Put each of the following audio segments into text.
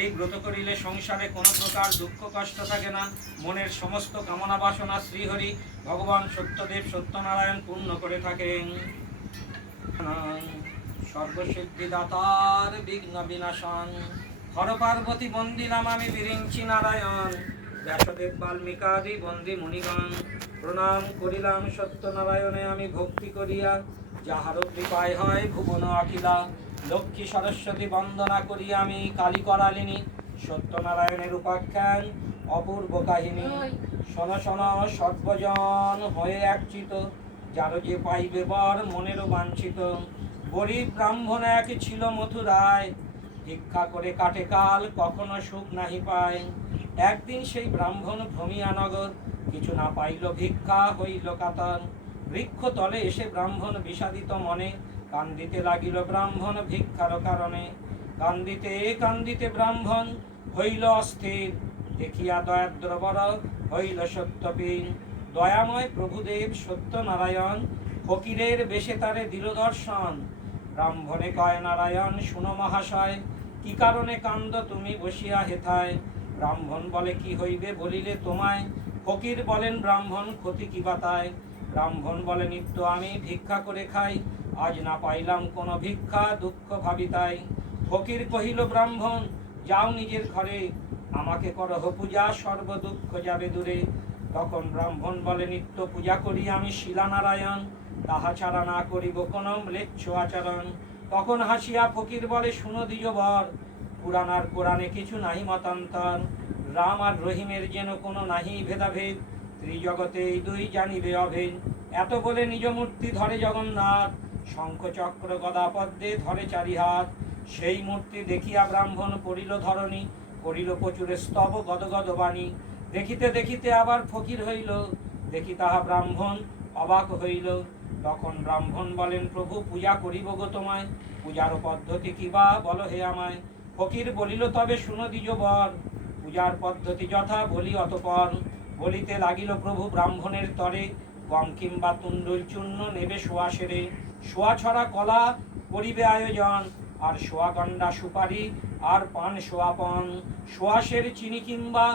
এই ব্রত করিলে সংসারে কোনো প্রকার দুঃখ কষ্ট থাকে না। মনের সমস্ত কামনা বাসনা শ্রীহরি ভগবান সত্যদেব সত্যনারায়ণ পূর্ণ করে থাকেন। সর্বসিদ্ধিদাতার বিঘ্ন বিনাশন হর পার্বতী বন্দিলাম আমি বিরিঞ্চি নারায়ণ। ব্যাসদেব বাল্মীকাদি বন্দী মুনিগণ প্রণাম করিলাম সত্যনারায়ণে আমি ভক্তি করিয়া। যাহার কৃপায় হয় ভুবন আখিলা লক্ষ্মী সরস্বতী বন্দনা করি আমি কালী করালিনী সত্যনারায়ণের উপাখ্যান অপূর্ব কাহিনী। শোন শোন সর্বজন হয়ে একচিত যার যে পাইবে বর মনেরও বাঞ্ছিত। গরিব ব্রাহ্মণ এক ছিল মথুরায় ভিক্ষা করে কাটে কাল কখনো সুখ নাহি পায়। একদিন সেই ব্রাহ্মণ ভ্রমিয়া নগর কিছু না পাইল ভিক্ষা হইল কাতর। বৃক্ষ তলে এসে ব্রাহ্মণ বিষাদিত মনে কান্দিতে লাগিল ব্রাহ্মণ ভিক্ষার কারণে। কান্দিতে কান্দিতে ব্রাহ্মণ হইল অস্থির দেখিয়া দয়াদ্র বড় হইল সত্যপীন। দয়াময় প্রভুদেব সত্যনারায়ণ ফকিরের বেশে তারে দিল দর্শন। ব্রাহ্মণে কয় নারায়ণ শুনো মহাশয় কি কারণে কান্দ তুমি বসিয়া হেথায়। ব্রাহ্মণ বলে কি হইবে বলিলে তোমায়। ফকির বলেন ব্রাহ্মণ ক্ষতি কি বাতায়। ব্রাহ্মণ বলে নিত্য আমি ভিক্ষা করে খাই আজ না পাইলাম কোনো ভিক্ষা দুঃখ ভাবিতাই। ফকির কহিল ব্রাহ্মণ যাও নিজের ঘরে আমাকে করহ পূজা সর্ব দুঃখ যাবে দূরে। তখন ব্রাহ্মণ বলে নিত্য পূজা করি আমি শিলানারায়ণ তাহা ছাড়া না করিব কোনো ম্লেচ্ছ আচরণ। তখন হাসিয়া ফকির বলে শুনো দ্বিজ বর পুরাণ আর কোরআনে কিছু নাহি মতান্তর। রাম আর রহিমের যেন কোনো নাহি ভেদাভেদ ত্রিজগতে এই দুই জানিবে অভেদ। এত বলে নিজ মূর্তি ধরে জগন্নাথ শঙ্খ চক্র গদা পদ্মে ধরে চারি হাত। সেই মূর্তি দেখিয়া ব্রাহ্মণ পড়িল ধরণী করিল প্রচুর স্তব গদগদ বাণী। দেখিতে দেখিতে আবার ফকির হইল দেখি তাহা ব্রাহ্মণ অবাক হইল। তখন ব্রাহ্মণ বলেন প্রভু পূজা করিব গো তোমায় পূজার পদ্ধতি কিবা বলো হে আমায়। ফকির বলিল তবে শুনো দ্বিজ বর পূজার পদ্ধতি যথা বলি অতপর। বলিতে লাগিল প্রভু ব্রাহ্মণের তরে গম কিংবা তুণ্ডুল চূর্ণ নেবে শোয়া সেরে। শোয়া ছড়া কলা করিবে আয়োজন আর শোয়া গন্ডা সুপারি আর পান শোয়াপন। শোয়াশের চিনি কিংবা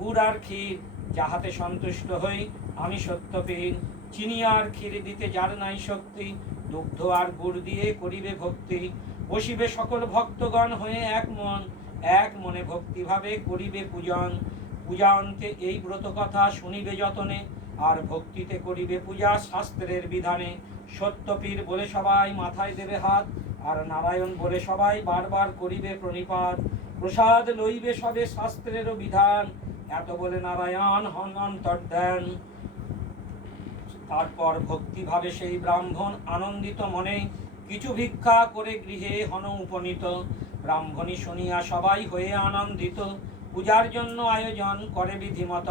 গুড় আর ক্ষীর যাহাতে সন্তুষ্ট হই আমি সত্যপীর। চিনি আর ক্ষীর দিতে যার নাই শক্তি দুগ্ধ আর গুড় দিয়ে করিবে ভক্তি। বসিবে সকল ভক্তগণ হয়ে এক মনে ভক্তিভাবে করিবে পূজন। পূজা অন্তে এই ব্রত কথা শুনিবে যতনে আর ভক্তিতে করিবে পূজা শাস্ত্রের বিধানে। সত্যপীর বলে সবাই মাথায় দেবে হাত আর নারায়ণ বলে সবাই বারবার করিবে প্রণিপাত। প্রসাদ লইবে সবে শাস্ত্রেরও বিধান এত বলে নারায়ণ হন অন্তর্ধান। তারপর ভক্তিভাবে সেই ব্রাহ্মণ আনন্দিত মনে কিছু ভিক্ষা করে গৃহে হন উপনীত। ব্রাহ্মণী শুনিয়া সবাই হয়ে আনন্দিত পূজার জন্য আয়োজন করে বিধিমত।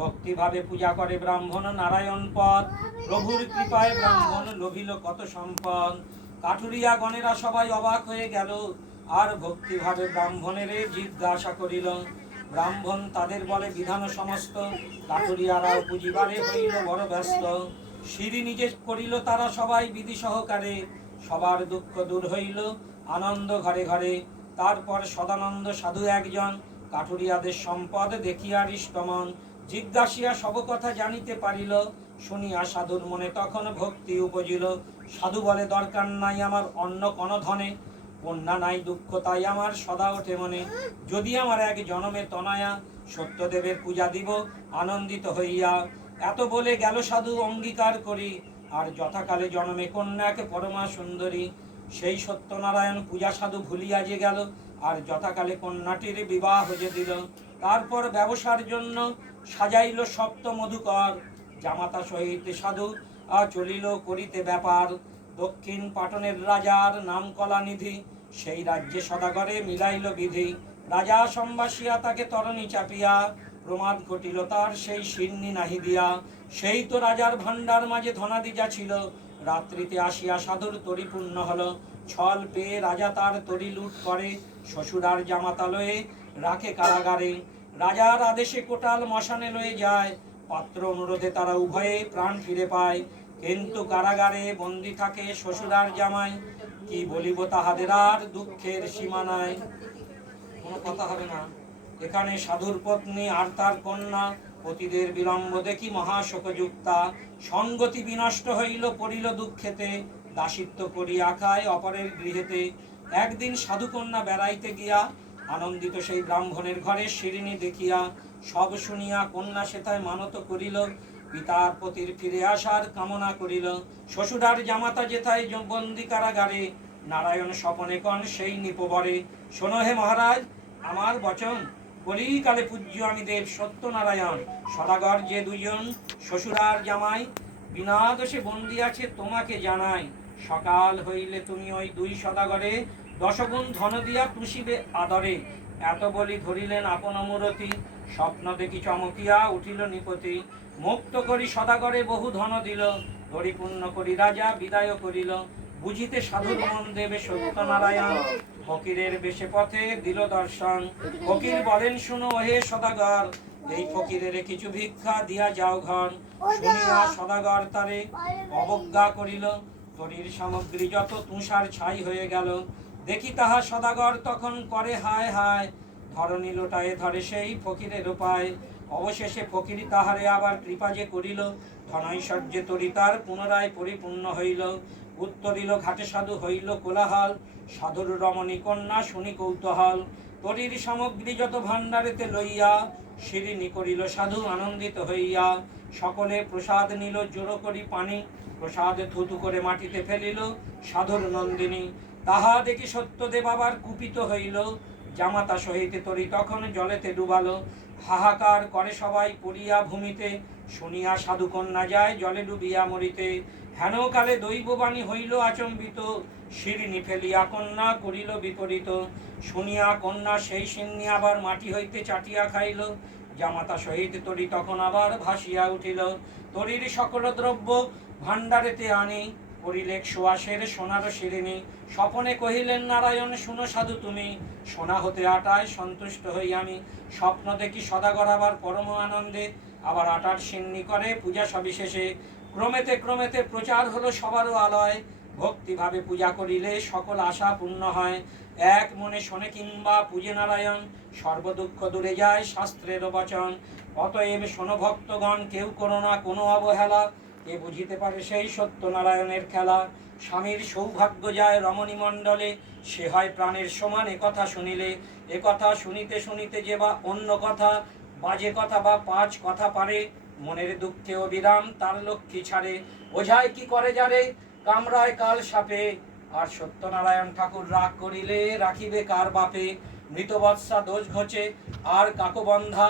ভক্তিভাবে পূজা করে ব্রাহ্মণ নারায়ণ পদ প্রভুর কৃপায় ব্রাহ্মণ লভিল কত সম্পদ। কাঠুরিয়া গণেরা সবাই অবাক হয়ে গেল আর ভক্তিভাবে ব্রাহ্মণের জিজ্ঞাসা করিল। ব্রাহ্মণ তাদের বলে বিধান সমস্ত কাঠুরিয়ারাও পুজিবারে হইল বড় ব্যস্ত। সিঁড়ি নিজে করিল তারা সবাই বিধি সহকারে সবার দুঃখ দূর হইল আনন্দ ঘরে ঘরে। তারপর সদানন্দ সাধু একজন কাঠুরিয়াদের সম্পদ দেখিয়া হৃষ্টমন জিজ্ঞাসিয়া সব কথা জানিতে পারিল। শুনিয়া সাধুর মনে তখন ভক্তি উপজিল। সাধু বলে দরকার নাই আমার অন্য কোনো ধনে কন্যা নাই দুঃখ তাই আমার সদা ওঠে মনে। যদি আমার এক জনমে তনয়া সত্যদেবের পূজা দিব আনন্দিত হইয়া। এত বলে গেল সাধু অঙ্গীকার করি আর যথাকালে জনমে কন্যাকে পরমা সুন্দরী। সেই সত্যনারায়ণ পূজা সাধু ভুলিয়া যে গেল আর যথাকালে কন্যাটির বিবাহ যে দিল। তারপর ব্যবসার জন্য সাজাইল সপ্ত মধুকর জামাতা সহিত সাধু চলিল করিতে ব্যাপার। দক্ষিণ পাটনের রাজার নাম কলানিধি সেই রাজ্যে সদাগরে মিলাইল বিধি। রাজা সম্বাসিয়া তাকে তরণী চাপিয়া প্রমাদ ঘটিল তার সেই শিরনি নাহি দিয়া। সেই তো রাজার ভাণ্ডার মাঝে ধনাদি যা ছিল রাত্রিতে আসিয়া সাধুর তরি পূর্ণ হল। ছল পেয়ে রাজা তার তরি লুট করে শ্বশুরার জামাতা লয়ে রাখে কারাগারে। রাজার আদেশে কোটাল মশানে লয়ে যায় পাত্র অনুরোধে তারা উভয়ে প্রাণ ফিরে পায়। কিন্তু কারাগারে বন্দি থাকে শ্বশুরার জামাই কি বলিব তাহাদের আর দুঃখের সীমা নাই। কোনো কথা কথা হবে না। এখানে সাধুর পত্নী আর তার কন্যা পতিদের বিলম্ব দেখি মহাশোকযুক্তা, সঙ্গতি বিনষ্ট হইল, পড়িল দুঃখেতে, দাসিত্ব করিয়া খায় অপরের গৃহেতে। একদিন সাধুকন্যা বেড়াইতে গিয়া আনন্দিত সেই ব্রাহ্মণের ঘরে শিরিনী দেখিয়া সব শুনিয়া কন্যা সেথায় মানত করিল, পিতার পতির ফিরে আসার কামনা করিল। শ্বশুরার জামাতা যেথায় বন্দি কারাগারে, নারায়ণ স্বপনে কন সেই নিপবরে। শোনো হে মহারাজ আমার বচন, কলিকালে পূজ্য আমি দেব সত্যনারায়ণ সদাগর যে দুজন শ্বশুরার জামাই বিনা দোষে বন্দি আছে তোমাকে জানাই। সকাল হইলে তুমি ওই দুই সদাগরে দশগুণ ধন দিয়া তুষিবে আদরে। এত বলি ধরিলেন আপন মূরতি, স্বপ্ন দেখি চমকিয়া উঠিল নিপতি। মুক্ত করি সদাগরে বহু ধন দিল, পরিপূর্ণ করি রাজা বিদায় করিল। বুঝিতে সাধুর মন দেবে সত্যনারায়ণ, ফকিরের বেশে পথে দিল দর্শন। ফকির বলেন শুনো হে সদাগর, এই ফকিরের কিছু ভিক্ষা দিয়া যাও ঘর। শুনিয়া সদাগর তারে অবজ্ঞা করিল, তরির সামগ্রী যত তুষার ছাই হয়ে গেল। দেখি তাহা সদাগর তখন করে হায় হায়, ধরণী লোটায় ধরে সেই ফকিরের উপায়। অবশেষে ফকির তাহারে আবার কৃপা যে করিল, ধনৈশ্বর্যে তরি তার পুনরায় পরিপূর্ণ হইল। উত্তরিল ঘাটে সাধু হইল কোলাহল, সাধুর রমণী কন্যা শুনি কৌতূহল। তরির সামগ্রী যত ভাণ্ডারেতে লইয়া, শিরিনী করিল সাধু আনন্দিত হইয়া। সকলে প্রসাদ নিল জোড়ো করি পানি, প্রসাদ থুতু করে মাটিতে ফেলিল সাধুর নন্দিনী। তাহা দেখি সত্যদেব আবার কুপিত হইল, জামাতা সহিতে তরি তখন জলেতে ডুবালো। হাহাকার করে সবাই পড়িয়া ভূমিতে, শুনিয়া সাধু কন্যা যায় জলে ডুবিয়া মরিতে। হেন কালে দৈববাণী হইল আচম্বিত, শিরিনী ফেলিয়া কন্যা করিল বিপরীত। শুনিয়া কন্যা সেই সিন্নি আবার মাটি হইতে চাটিয়া খাইল, জামাতা সহিত তরি তখন আবার ভাসিয়া উঠিল। তরির সকল দ্রব্য ভাণ্ডারেতে আনি, করিলে সুয়াসের সোনার শিরিনী। স্বপনে কহিলেন নারায়ণ শুনো সাধু তুমি, সোনা হতে আটায় সন্তুষ্ট হই আমি। স্বপ্ন দেখি সদাগর আবার পরম আনন্দে, আবার আটার সিন্নি করে পূজা সবিশেষে। ক্রমেতে ক্রমেতে প্রচার হলো সবারও আলয়, ভক্তিভাবে পূজা করিলে সকল আশা পূর্ণ হয়। এক মনে শোনে কিংবা পূজে নারায়ণ, সর্বদুঃখ দূরে যায় শাস্ত্রের বচন। অতএব শোনো ভক্তগণ কেউ করো না কোনো অবহেলা, কে বুঝিতে পারে সেই সত্যনারায়ণের খেলা। স্বামীর সৌভাগ্য যায় রমণী মণ্ডলে, সে হয় প্রাণের সমান একথা শুনিলে। একথা শুনিতে শুনিতে যে বা অন্য কথা, বাজে কথা বা পাঁচ কথা পারে, মনের দুঃখে অবিরাম তার লক্ষ্মী ছাড়ে। বোঝায় কি করে যারে কামড়ায় কাল সাপে, আর সত্যনারায়ণ ঠাকুর রাগ করিলে রাখিবে কার বাপে। মৃতবৎসা দোষ ঘোচে আর কাকবন্ধা,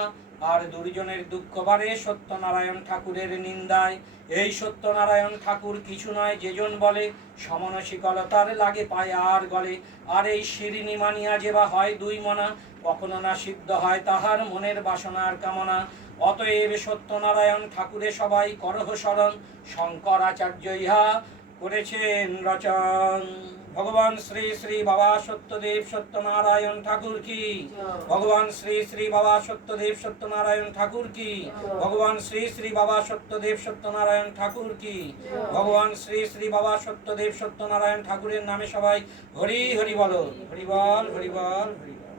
আর দুর্জনের দুঃখ বাড়ে সত্যনারায়ণ ঠাকুরের নিন্দায়। এই সত্যনারায়ণ ঠাকুর কিছু নয় যেজন বলে, সমনসিকলতার লাগে পায় আর গলে। আর এই শিরিনী মানিয়া যেবা হয় দুই মনা, কখনো না সিদ্ধ হয় তাহার মনের বাসনার কামনা। অতএব সত্যনারায়ণ ঠাকুরে সবাই করহ শরণ, শঙ্করাচার্য ইহা করেছেন রচন। ভগবান শ্রী শ্রী বাবা সত্যদেব সত্যনারায়ণ ঠাকুর কি, ভগবান শ্রী শ্রী বাবা সত্যদেব সত্যনারায়ণ ঠাকুর কি, ভগবান শ্রী শ্রী বাবা সত্যদেব সত্যনারায়ণ ঠাকুর কি, ভগবান শ্রী শ্রী বাবা সত্যদেব সত্যনারায়ণ ঠাকুরের নামে সবাই হরি হরি বলো, হরি বল হরি বল হরি বল।